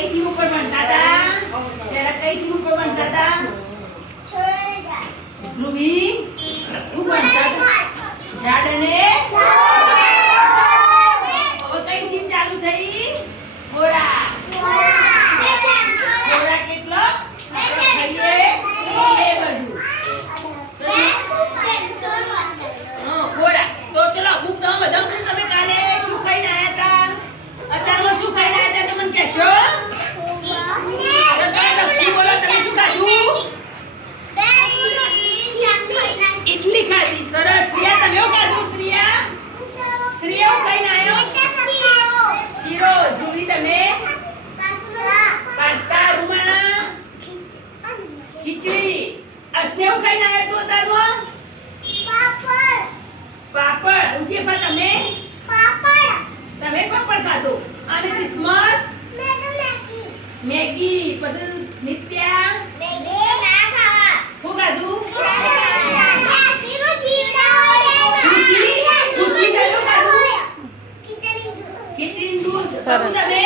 કઈ થી ઉપર બનતા હતા? પહેલા કઈ થી ઉપર બનતા હતા? ધ્રુવી શું બનતા હતા? ઝાડ અને હવે કઈ થી ચાલુ થઈ? ઘોડા. ઘોડા કેટલો ખાઈએ એ બધું. ઘોડા તો ચલો બુક તમે બધા તમે કાલે શું ખાઈને આયા હતા? અત્યારમાં શું ખાઈને આયા હતા તમે કહેશો? લક્ષ્મી બોલો તમે શું ખાધું? ઇડલી ખાધી. સરસ. શ્રેયા તમે શું ખાધું? શ્રેયા શું ખાઈને આયો? શીરો. ધ્રુવી તમે? પાસ્તા. રૂમા ખીચડી. અસ્નેહ ખાઈને આયો તો અત્યારમાં? પાપડ. ઉજેફા તમે? તમે પાપડ ખાધો. અને કિસ્મત? મેગી. પછી નિત્યા શું ખાધું? ખુશી તમે શું ખાધું? ખીચડી દૂધ. બાબુ તમે?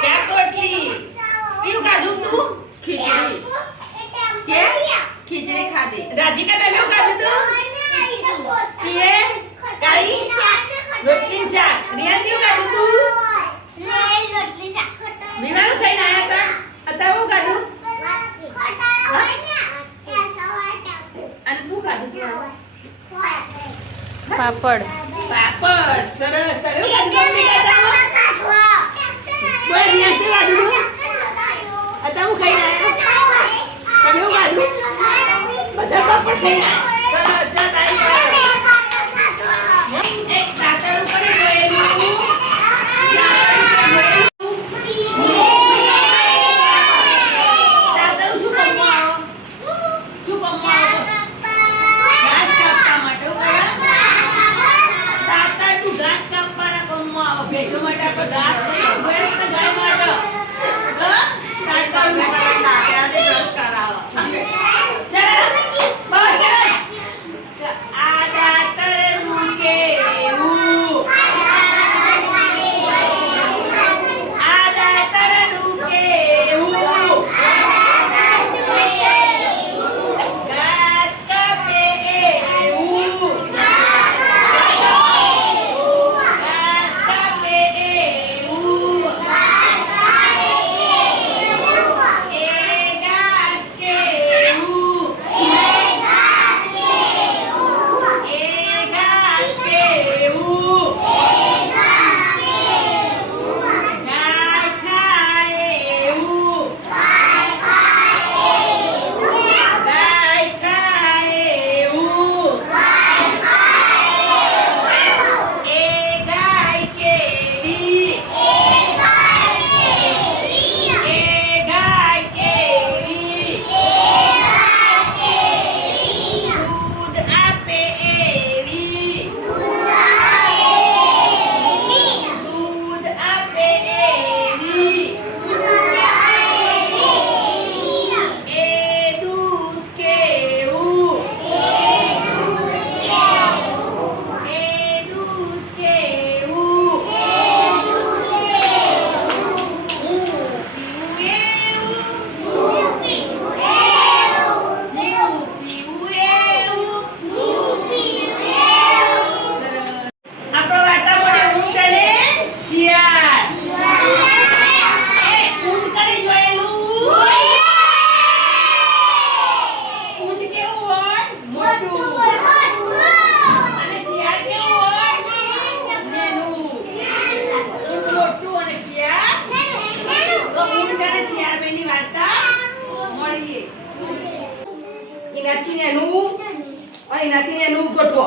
શાક રોટલી. કેવું ખાધું તું? ખીચડી ખાધી. રાધિકા તમે શું ખાધું તું? કે કાળી રોટલી શાક. રિયા કેવું ખાધું તું? વિવાનું ખાઈને આયા હતા? અત્યારે શું ખાધું? અને તું ખાધું શું? પાપડ. પાપડ. સરસ. તમે શું ખાધું? બોલ રિયા શું ખાધું? અત્યારે હું ખાઈને આયા? તમે શું ખાધું? બધા પાપડ ખાઈને આયા. સરસ. ચાલ તારી પાસે એક દાતર ઉપર જોયેલું. દાતર શું કામમાં આવે? શું કામમાં આવે? ઘાસ કાપવા માટે. દાતર તું ઘાસ કાપવાના કામમાં આવે. ભેંસો માટે આપણે ઘાસ લઈએ. ભેંસ ને ગાય માટે એનાથી એનું ગોઠવો.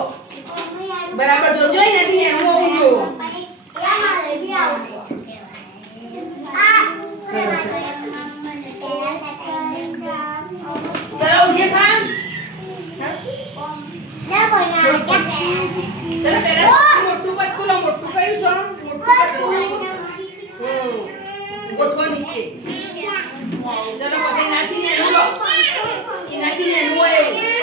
બરાબર જોજો. એનાથી એનું હોવું જોવો. ચલો ઉજેફા. ચલો પહેલા મોટું પત્તું લો. મોટું કયું છો? મોટું પત્તું ગોઠવો નીચે. ચલો પછી એનાથી એનું લો. એનાથી એનું હોય એવું.